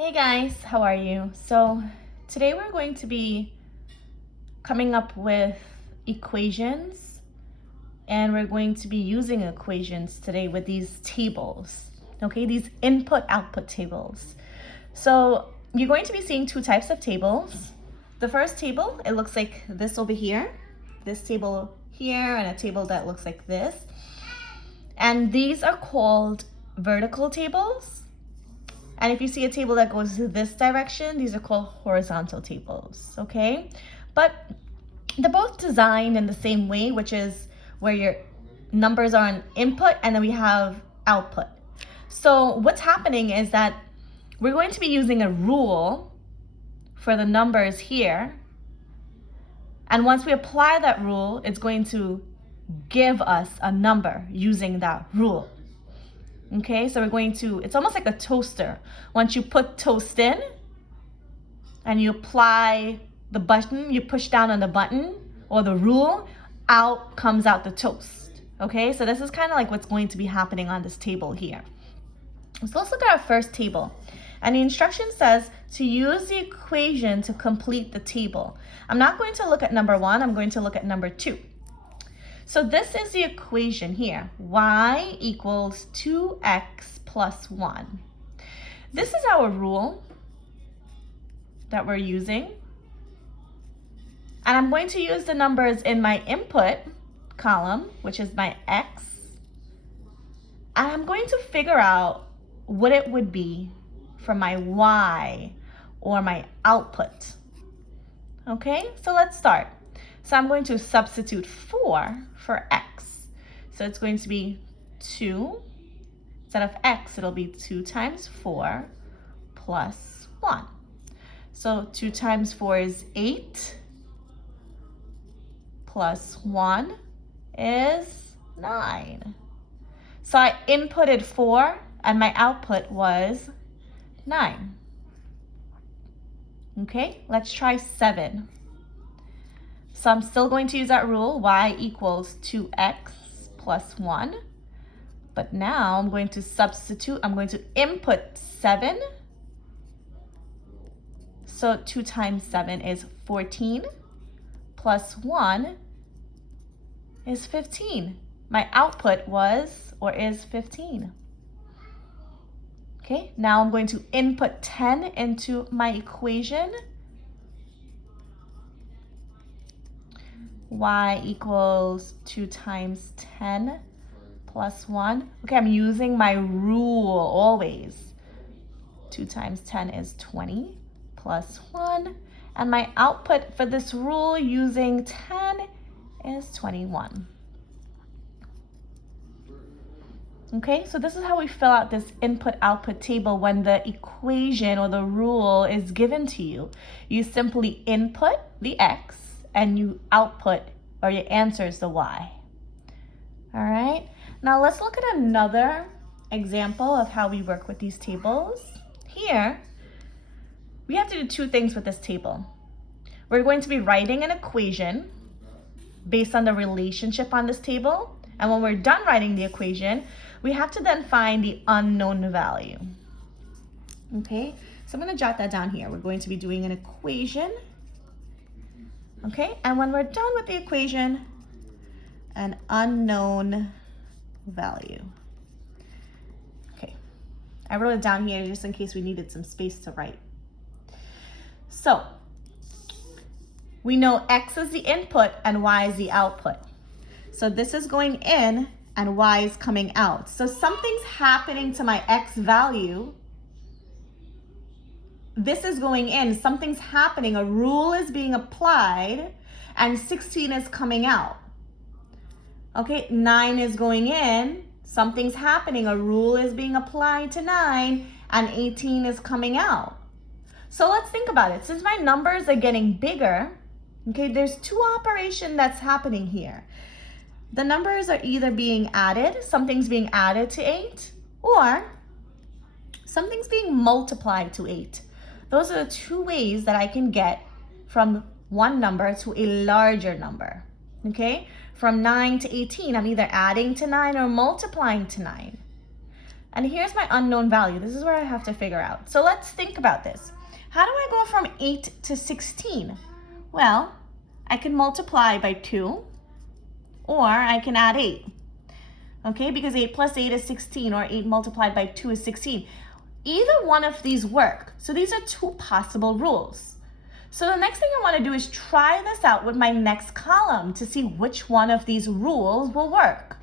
Hey guys, how are you? So today we're going to be coming up with equations, and we're going to be using equations today with these tables, okay? These input-output tables. So you're going to be seeing two types of tables. The first table, it looks like this over here, this table here, and a table that looks like this. And these are called vertical tables. And if you see a table that goes this direction, these are called horizontal tables, okay? But they're both designed in the same way, which is where your numbers are on input and then we have output. So what's happening is that we're going to be using a rule for the numbers here. And once we apply that rule, it's going to give us a number using that rule. Okay, so it's almost like a toaster. Once you put toast in and you apply the button, you push down on the button or the rule, out comes out the toast. Okay, so this is kind of like what's going to be happening on this table here. So let's look at our first table. And the instruction says to use the equation to complete the table. I'm not going to look at number 1, I'm going to look at number 2. So this is the equation here, y equals 2x plus 1. This is our rule that we're using. And I'm going to use the numbers in my input column, which is my x. And I'm going to figure out what it would be for my y or my output. Okay, so let's start. So I'm going to substitute 4 for x. So it's going to be 2. Instead of x, it'll be 2 times 4 plus 1. So 2 times 4 is 8. Plus 1 is 9. So I inputted 4 and my output was 9. Okay, let's try 7. So I'm still going to use that rule, y equals 2x plus 1. But now I'm going to substitute, I'm going to input 7. So 2 times 7 is 14, plus 1 is 15. My output was, or is 15. Okay, now I'm going to input 10 into my equation. Y equals 2 times 10 plus 1. Okay, I'm using my rule always. 2 times 10 is 20 plus 1. And my output for this rule using 10 is 21. Okay, so this is how we fill out this input-output table when the equation or the rule is given to you. You simply input the x and you output, or your answer is the y. All right, now let's look at another example of how we work with these tables. Here, we have to do two things with this table. We're going to be writing an equation based on the relationship on this table. And when we're done writing the equation, we have to then find the unknown value. Okay, so I'm going to jot that down here. We're going to be doing an equation. Okay, and when we're done with the equation, an unknown value. Okay, I wrote it down here just in case we needed some space to write. So, we know x is the input and y is the output. So this is going in and y is coming out. So something's happening to my x value. This is going in, something's happening, a rule is being applied, and 16 is coming out. Okay, 9 is going in, something's happening, a rule is being applied to 9, and 18 is coming out. So let's think about it. Since my numbers are getting bigger, okay, there's two operations that's happening here. The numbers are either being added, something's being added to 8, or something's being multiplied to 8. Those are the two ways that I can get from one number to a larger number, okay? From 9 to 18, I'm either adding to 9 or multiplying to 9. And here's my unknown value. This is where I have to figure out. So let's think about this. How do I go from 8 to 16? Well, I can multiply by 2, or I can add 8. Okay, because 8 plus 8 is 16, or 8 multiplied by 2 is 16. Either one of these work. So these are two possible rules. So the next thing I want to do is try this out with my next column to see which one of these rules will work.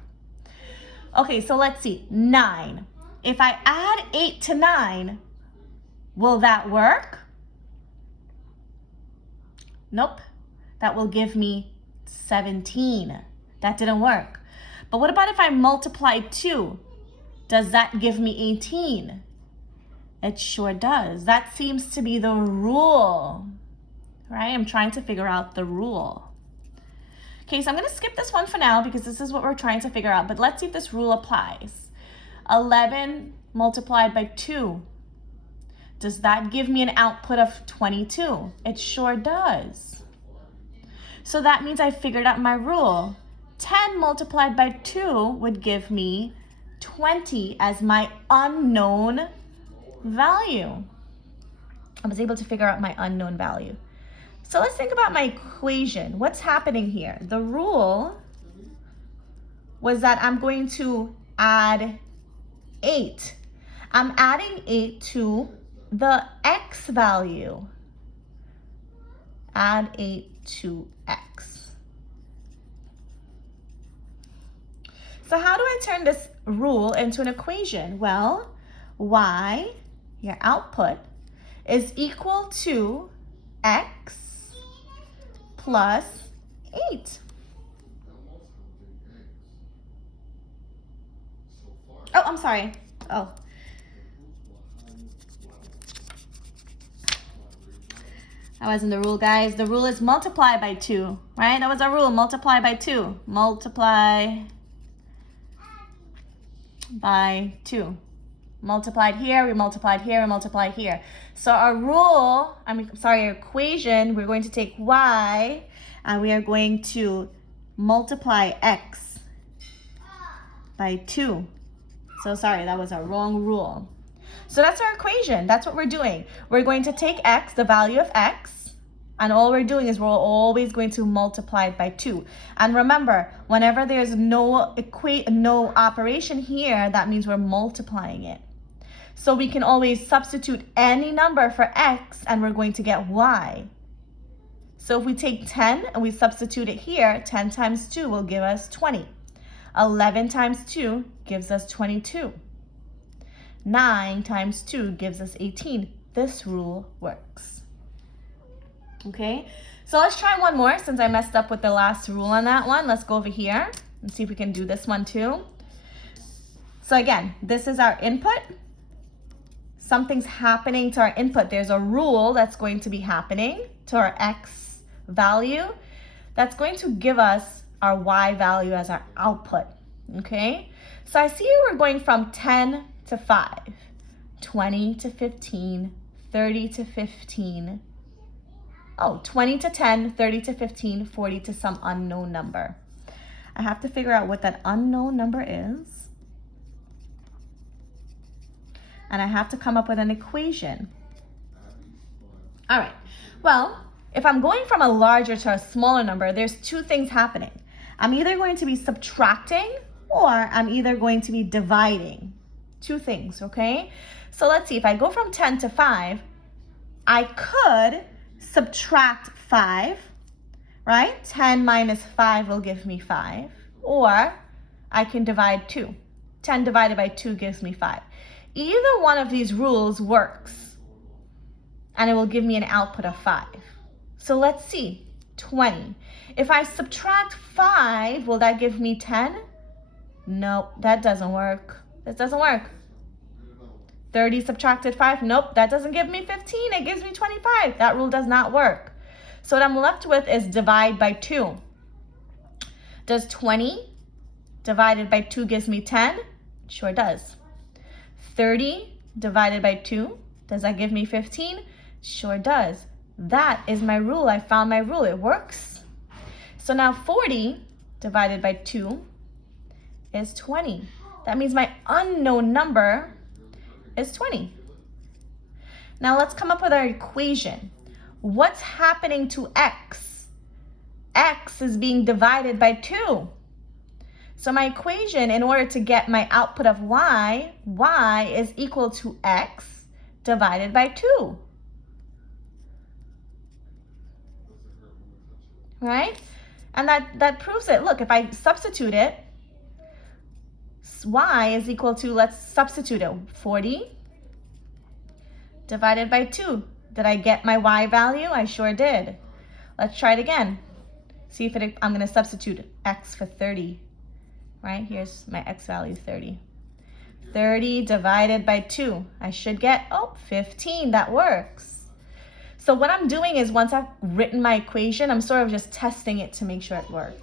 Okay, so let's see. 9. If I add 8 to 9, will that work? Nope. That will give me 17. That didn't work. But what about if I multiply 2? Does that give me 18? It sure does. That seems to be the rule, right? I'm trying to figure out the rule. Okay, so I'm going to skip this one for now because this is what we're trying to figure out. But let's see if this rule applies. 11 multiplied by 2. Does that give me an output of 22? It sure does. So that means I figured out my rule. 10 multiplied by 2 would give me 20 as my unknown value. I was able to figure out my unknown value. So let's think about my equation. What's happening here? The rule was that I'm going to add 8. I'm adding 8 to the x value. Add 8 to x. So how do I turn this rule into an equation? Well, y, your output, is equal to x plus 8. Oh, I'm sorry. Oh. That wasn't the rule, guys. The rule is multiply by 2, right? That was our rule, multiply by 2. Multiply by 2. Multiplied here, we multiplied here, we multiplied here. So our rule, our equation, we're going to take y and we are going to multiply x by 2. So sorry, that was a wrong rule. So that's our equation. That's what we're doing. We're going to take x, the value of x, and all we're doing is we're always going to multiply it by 2. And remember, whenever there's no operation here, that means we're multiplying it. So we can always substitute any number for x and we're going to get y. So if we take 10 and we substitute it here, 10 times 2 will give us 20. 11 times 2 gives us 22. 9 times 2 gives us 18. This rule works. Okay, so let's try one more since I messed up with the last rule on that one. Let's go over here and see if we can do this one too. So again, this is our input. Something's happening to our input. There's a rule that's going to be happening to our x value that's going to give us our y value as our output. Okay, so I see we're going from 10 to 5, 20 to 15, 30 to 15, 20 to 10, 30 to 15, 40 to some unknown number. I have to figure out what that unknown number is. And I have to come up with an equation. All right, well, if I'm going from a larger to a smaller number, there's two things happening. I'm either going to be subtracting or I'm either going to be dividing. Two things, okay? So let's see, if I go from 10 to 5, I could subtract 5, right? 10 minus 5 will give me 5. Or I can divide 2. 10 divided by 2 gives me 5. Either one of these rules works, and it will give me an output of 5. So let's see, 20. If I subtract 5, will that give me 10? Nope, that doesn't work. This doesn't work. 30 subtracted 5, nope, that doesn't give me 15, it gives me 25. That rule does not work. So what I'm left with is divide by 2. Does 20 divided by 2 gives me 10? Sure does. 30 divided by 2, does that give me 15? Sure does. That is my rule. I found my rule. It works. So now 40 divided by 2 is 20. That means my unknown number is 20. Now let's come up with our equation. What's happening to x? X is being divided by 2. So my equation, in order to get my output of y, y is equal to x divided by 2. Right? And that proves it. Look, if I substitute it, y is equal to, let's substitute it, 40 divided by 2. Did I get my y value? I sure did. Let's try it again. See if I'm going to substitute x for 30. Right? Here's my x value, 30. 30 divided by 2. I should get, 15. That works. So what I'm doing is once I've written my equation, I'm sort of just testing it to make sure it works.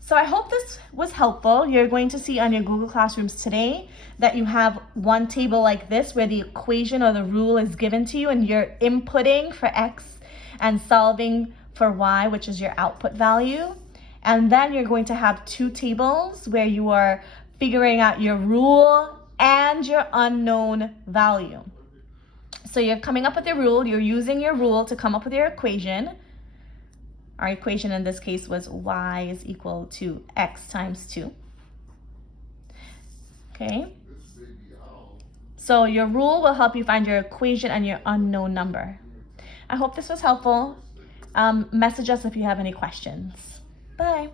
So I hope this was helpful. You're going to see on your Google Classrooms today that you have one table like this where the equation or the rule is given to you and you're inputting for x and solving for y, which is your output value. And then you're going to have 2 tables where you are figuring out your rule and your unknown value. So you're coming up with your rule, you're using your rule to come up with your equation. Our equation in this case was y is equal to x times 2. Okay? So your rule will help you find your equation and your unknown number. I hope this was helpful. Message us if you have any questions. Bye.